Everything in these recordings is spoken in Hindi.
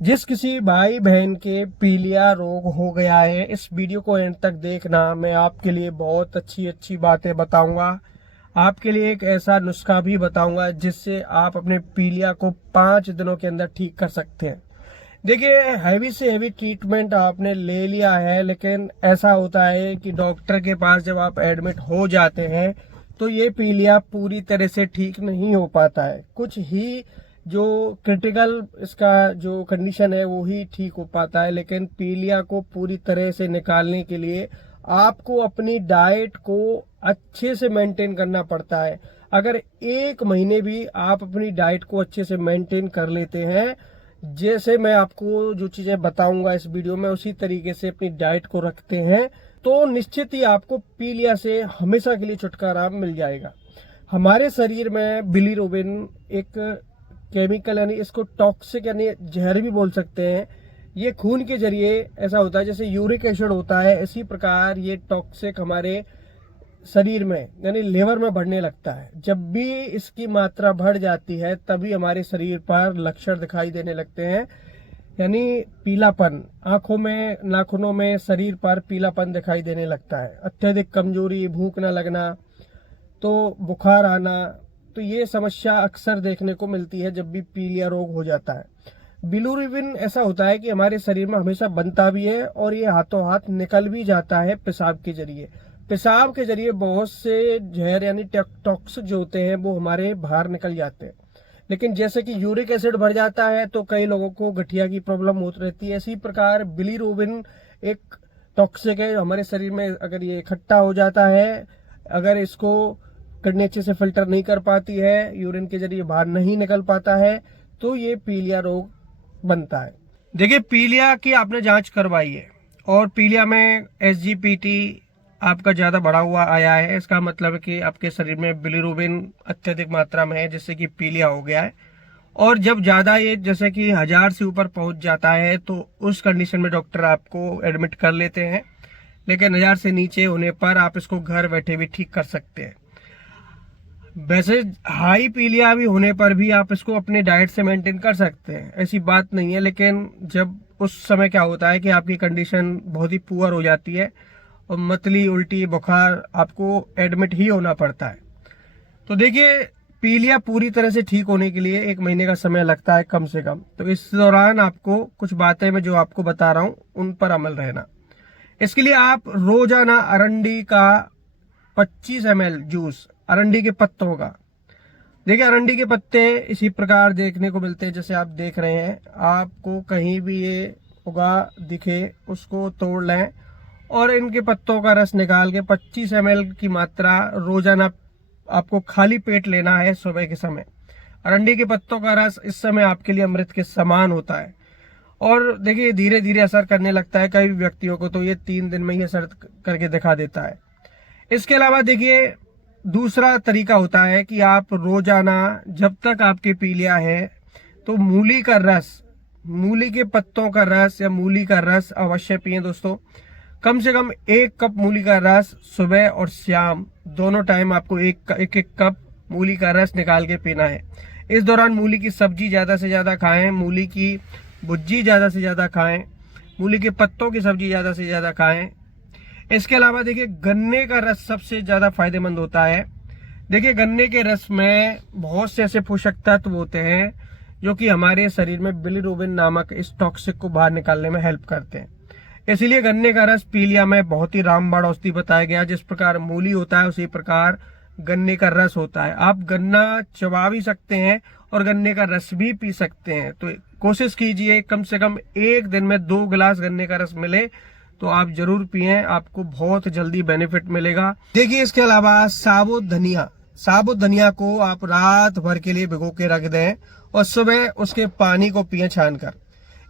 जिस किसी भाई बहन के पीलिया रोग हो गया है, इस वीडियो को एंड तक देखना। मैं आपके लिए बहुत अच्छी अच्छी बातें बताऊंगा। आपके लिए एक ऐसा नुस्खा भी बताऊंगा जिससे आप अपने पीलिया को 5 दिनों के अंदर ठीक कर सकते हैं। देखिए, हैवी से हैवी ट्रीटमेंट आपने ले लिया है, लेकिन ऐसा होता है कि डॉक्टर के पास जब आप एडमिट हो जाते हैं तो ये पीलिया पूरी तरह से ठीक नहीं हो पाता है। कुछ ही जो क्रिटिकल इसका जो कंडीशन है वो ही ठीक हो पाता है, लेकिन पीलिया को पूरी तरह से निकालने के लिए आपको अपनी डाइट को अच्छे से मेंटेन करना पड़ता है। अगर 1 महीने भी आप अपनी डाइट को अच्छे से मेंटेन कर लेते हैं, जैसे मैं आपको जो चीजें बताऊंगा इस वीडियो में उसी तरीके से अपनी डाइट को रखते हैं, तो निश्चित ही आपको पीलिया से हमेशा के लिए छुटकारा मिल जाएगा। हमारे शरीर में बिलीरुबिन एक केमिकल, यानी इसको टॉक्सिक यानी जहर भी बोल सकते हैं। ये खून के जरिए ऐसा होता है जैसे यूरिक एसिड होता है, इसी प्रकार ये टॉक्सिक हमारे शरीर में यानी लिवर में बढ़ने लगता है। जब भी इसकी मात्रा बढ़ जाती है तभी हमारे शरीर पर लक्षण दिखाई देने लगते हैं, यानी पीलापन, आंखों में, नाखूनों में, शरीर पर पीलापन दिखाई देने लगता है। अत्यधिक कमजोरी, भूख न लगना, तो बुखार आना, तो ये समस्या अक्सर देखने को मिलती है जब भी पीलिया रोग हो जाता है। बिलीरुबिन ऐसा होता है कि हमारे शरीर में हमेशा बनता भी है और ये हाथों हाथ निकल भी जाता है पेशाब के जरिए। पेशाब के जरिए बहुत से जहर यानी टॉक्सिक जो होते हैं वो हमारे बाहर निकल जाते हैं। लेकिन जैसे कि यूरिक एसिड बढ़ जाता है तो कई लोगों को गठिया की प्रॉब्लम होती रहती है। इसी प्रकार बिलीरुबिन एक टॉक्सिक है हमारे शरीर में। अगर ये इकट्ठा हो जाता है, अगर इसको किडनी अच्छे से फिल्टर नहीं कर पाती है, यूरिन के जरिए बाहर नहीं निकल पाता है, तो ये पीलिया रोग बनता है। देखिए, पीलिया की आपने जांच करवाई है और पीलिया में एसजीपीटी आपका ज्यादा बढ़ा हुआ आया है, इसका मतलब है कि आपके शरीर में बिलीरुबिन अत्यधिक मात्रा में है, जिससे कि पीलिया हो गया है। और जब ज्यादा ये जैसे कि 1000 से ऊपर पहुंच जाता है तो उस कंडीशन में डॉक्टर आपको एडमिट कर लेते हैं, लेकिन 1000 से नीचे होने पर आप इसको घर बैठे भी ठीक कर सकते हैं। वैसे हाई पीलिया भी होने पर भी आप इसको अपने डाइट से मेंटेन कर सकते हैं, ऐसी बात नहीं है। लेकिन जब उस समय क्या होता है कि आपकी कंडीशन बहुत ही पुअर हो जाती है और मतली, उल्टी, बुखार, आपको एडमिट ही होना पड़ता है। तो देखिए, पीलिया पूरी तरह से ठीक होने के लिए 1 महीने का समय लगता है कम से कम। तो इस दौरान आपको कुछ बातें मैं जो आपको बता रहा हूँ उन पर अमल रहना। इसके लिए आप रोजाना अरंडी का 25 ml जूस, अरंडी के पत्तों का, देखिए अरंडी के पत्ते इसी प्रकार देखने को मिलते हैं जैसे आप देख रहे हैं। आपको कहीं भी ये उगा दिखे उसको तोड़ लें और इनके पत्तों का रस निकाल के 25 ml की मात्रा रोजाना आपको खाली पेट लेना है सुबह के समय। अरंडी के पत्तों का रस इस समय आपके लिए अमृत के समान होता है और देखिए धीरे धीरे असर करने लगता है। कई व्यक्तियों को तो ये 3 दिन में ही असर करके दिखा देता है। इसके अलावा देखिए, दूसरा तरीका होता है कि आप रोजाना जब तक आपके पीलिया है तो मूली का रस, मूली के पत्तों का रस या मूली का रस अवश्य पिएं दोस्तों। कम से कम 1 कप मूली का रस सुबह और शाम दोनों टाइम आपको एक कप मूली का रस निकाल के पीना है। इस दौरान मूली की सब्जी ज्यादा से ज्यादा खाएं, मूली की भुज्जी ज्यादा से ज्यादा खाएं, मूली के पत्तों की सब्जी ज्यादा से ज्यादा खाएं। इसके अलावा देखिए, गन्ने का रस सबसे ज्यादा फायदेमंद होता है। देखिए, गन्ने के रस में बहुत से ऐसे पोषक तत्व होते हैं जो कि हमारे शरीर में बिलीरुबिन नामक इस टॉक्सिक को बाहर निकालने में हेल्प करते हैं। इसलिए गन्ने का रस पीलिया में बहुत ही रामबाण औषधि बताया गया। जिस प्रकार मूली होता है उसी प्रकार गन्ने का रस होता है। आप गन्ना चबा भी सकते हैं और गन्ने का रस भी पी सकते हैं। तो कोशिश कीजिए कम से कम 1 दिन में 2 गिलास गन्ने का रस मिले तो आप जरूर पिएं, आपको बहुत जल्दी बेनिफिट मिलेगा। देखिए, इसके अलावा साबुत धनिया, साबुत धनिया को आप रात भर के लिए भिगो के रख दें और सुबह उसके पानी को पिएं छानकर।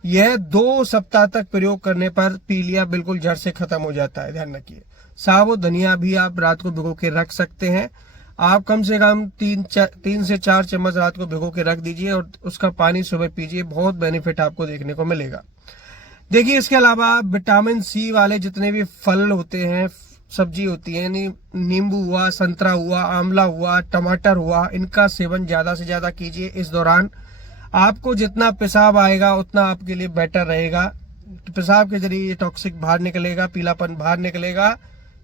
यह 2 सप्ताह तक प्रयोग करने पर पीलिया बिल्कुल जड़ से खत्म हो जाता है। ध्यान रखिए, साबुत धनिया भी आप रात को भिगो के रख सकते हैं। आप कम से कम 3 से 4 चम्मच रात को भिगो के रख दीजिए और उसका पानी सुबह पीजिए, बहुत बेनिफिट आपको देखने को मिलेगा। देखिए, इसके अलावा विटामिन सी वाले जितने भी फल होते हैं, सब्जी होती है, नींबू हुआ, संतरा हुआ, आंवला हुआ, टमाटर हुआ, इनका सेवन ज्यादा से ज्यादा कीजिए इस दौरान। आपको जितना पेशाब आएगा उतना आपके लिए बेटर रहेगा। पेशाब के जरिए ये टॉक्सिक बाहर निकलेगा, पीलापन बाहर निकलेगा,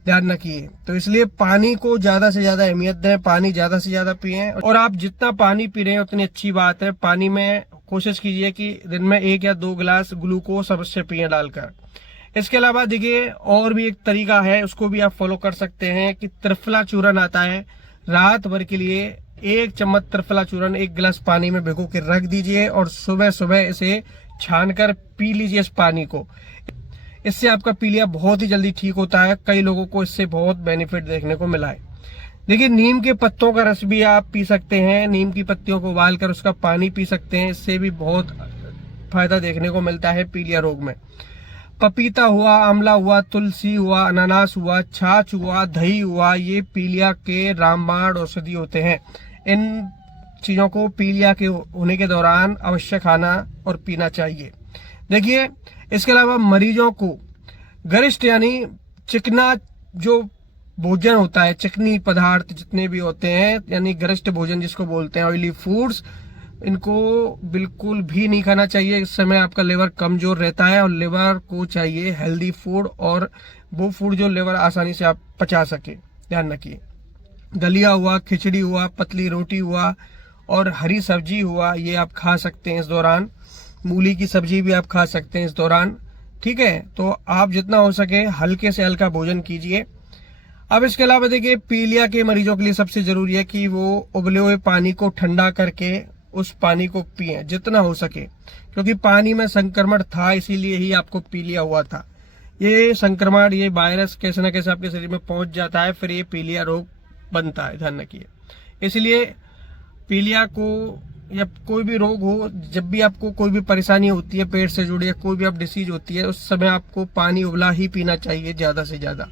ध्यान रखिए। तो इसलिए पानी को ज्यादा से ज्यादा अहमियत दें, पानी ज्यादा से ज्यादा पिएं। और आप जितना पानी पी रहे हैं उतनी अच्छी बात है। पानी में कोशिश कीजिए कि दिन में 1 या 2 गिलास ग्लूकोज अवश्य पिए डालकर। इसके अलावा देखिए और भी एक तरीका है, उसको भी आप फॉलो कर सकते हैं कि त्रिफला चूर्ण आता है। रात भर के लिए 1 चम्मच त्रिफला चूर्ण 1 गिलास पानी में भिगो के रख दीजिए और सुबह सुबह इसे छानकर पी लीजिए इस पानी को। इससे आपका पीलिया बहुत ही जल्दी ठीक होता है। कई लोगों को इससे बहुत बेनिफिट देखने को मिला है। देखिए नीम के पत्तों का रस भी आप पी सकते हैं। नीम की पत्तियों को उबाल कर उसका पानी पी सकते हैं। इससे भी बहुत फायदा देखने को मिलता है पीलिया रोग में। पपीता हुआ, आंवला हुआ, तुलसी हुआ, अनानास हुआ, छाछ हुआ, दही हुआ, ये पीलिया के रामबाण औषधि होते हैं। इन चीजों को पीलिया के होने के दौरान अवश्य खाना और पीना चाहिए। देखिए इसके अलावा मरीजों को गरिष्ठ यानी चिकना जो भोजन होता है, चिकनी पदार्थ जितने भी होते हैं यानी गरिष्ठ भोजन जिसको बोलते हैं, ऑयली फूड्स, इनको बिल्कुल भी नहीं खाना चाहिए। इस समय आपका लिवर कमजोर रहता है और लिवर को चाहिए हेल्दी फूड, और वो फूड जो लिवर आसानी से आप पचा सके। ध्यान रखिए दलिया हुआ, खिचड़ी हुआ, पतली रोटी हुआ और हरी सब्जी हुआ, ये आप खा सकते हैं इस दौरान। मूली की सब्जी भी आप खा सकते हैं इस दौरान। ठीक है, तो आप जितना हो सके हल्के से हल्का भोजन कीजिए। अब इसके अलावा देखिए पीलिया के मरीजों के लिए सबसे जरूरी है कि वो उबले हुए पानी को ठंडा करके उस पानी को पिए जितना हो सके, क्योंकि पानी में संक्रमण था, इसीलिए ही आपको पीलिया हुआ था। ये संक्रमण, ये वायरस कैसे न कैसे आपके शरीर में पहुंच जाता है, फिर ये पीलिया रोग बनता है। ध्यान रखिए। इसलिए पीलिया को या कोई भी रोग हो, जब भी आपको कोई भी परेशानी होती है पेट से जुड़ी या कोई भी आप डिसीज होती है, उस समय आपको पानी उबला ही पीना चाहिए ज्यादा से ज्यादा।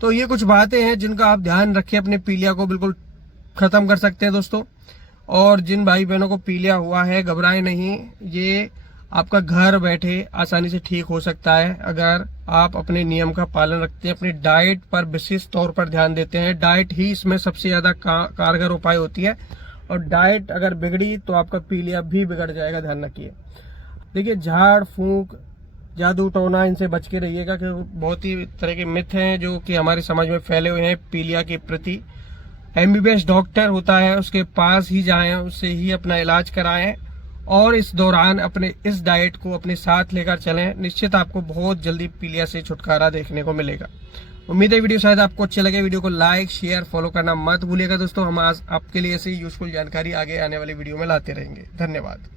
तो ये कुछ बातें हैं जिनका आप ध्यान रखें, अपने पीलिया को बिल्कुल खत्म कर सकते हैं दोस्तों। और जिन भाई बहनों को पीलिया हुआ है घबराएं नहीं, ये आपका घर बैठे आसानी से ठीक हो सकता है अगर आप अपने नियम का पालन रखते हैं, अपनी डाइट पर विशेष तौर पर ध्यान देते हैं। डाइट ही इसमें सबसे ज्यादा कारगर उपाय होती है, और डाइट अगर बिगड़ी तो आपका पीलिया भी बिगड़ जाएगा। ध्यान रखिए। देखिए झाड़ फूंक, जादू टोना, इनसे बच के रहिएगा, क्योंकि बहुत ही तरह के मिथ हैं जो कि हमारे समाज में फैले हुए हैं पीलिया के प्रति। एमबीबीएस डॉक्टर होता है, उसके पास ही जाएं, उससे ही अपना इलाज कराएं और इस दौरान अपने इस डाइट को अपने साथ लेकर चलें। निश्चित आपको बहुत जल्दी पीलिया से छुटकारा देखने को मिलेगा। उम्मीद है वीडियो शायद आपको अच्छे लगे। वीडियो को लाइक शेयर फॉलो करना मत भूलिएगा दोस्तों। हम आज आपके लिए ऐसी यूजफुल जानकारी आगे आने वाली वीडियो में लाते रहेंगे। धन्यवाद।